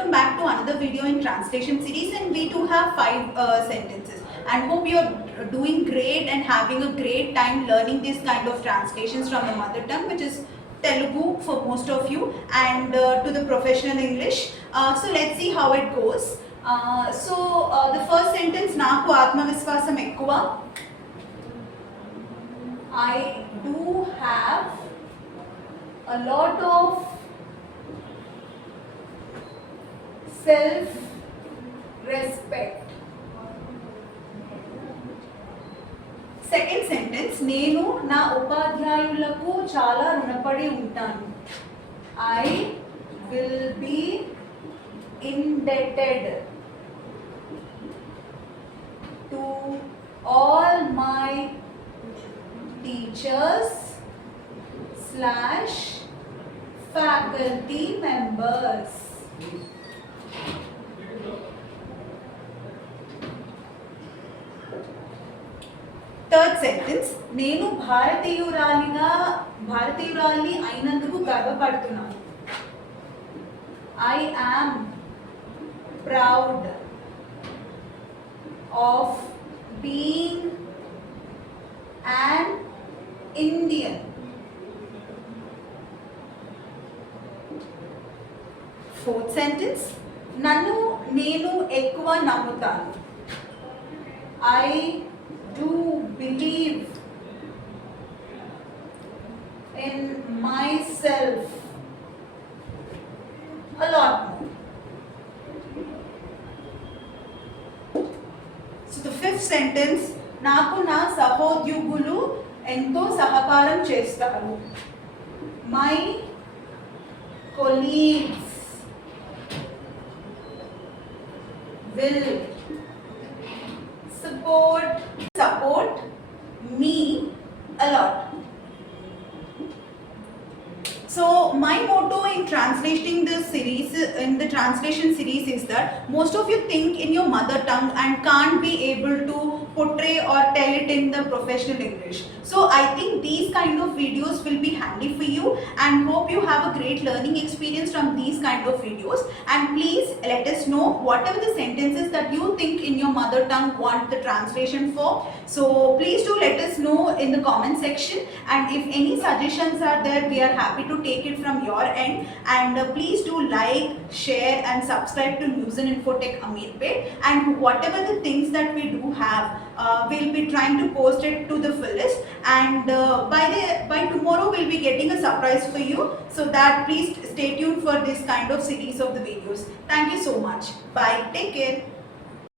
welcome back to another video in translation series, and we do have 5 sentences, and hope you're doing great and having a great time learning this kind of translations from the mother tongue, which is Telugu for most of you, and to the professional English. So let's see how it goes. The first sentence, Naku Atmaviswasam Ekkuva. I do have a lot of self-respect. Second sentence, నేను నా ఉపాధ్యాయులకు చాలా రుణపడి ఉంటాను. I will be indebted to all my teachers / faculty members. Third sentence, నేను భారతీయురాలిని అయినందుకు గర్వపడుతున్నాను. I am proud of being an Indian. Fourth sentence, నన్ను నేను ఎక్కువ నమ్ముతాను. I do believe in myself a lot more. So the fifth sentence, నాకు నా సహోద్యోగులు ఎంతో సహకారం చేస్తారు. My colleagues will support me a lot. So my motto in translating this series, in the translation series, is that most of you think in your mother tongue and can't be able to portray or tell it in the professional English. So I think these kind of videos will be handy for you, and hope you have a great learning experience from these kind of videos. And please let us know whatever the sentences that you think in your mother tongue want the translation for. So please do let us know in the comment section, and if any suggestions are there, we are happy to take it from your end. And please do like, share and subscribe to News and Infotech Ameerpet, and whatever the things that we do have, we'll be trying to post it to the fullest, and by tomorrow we'll be getting a surprise for you, so that please stay tuned for this kind of series of the videos. Thank you so much. Bye. Take care.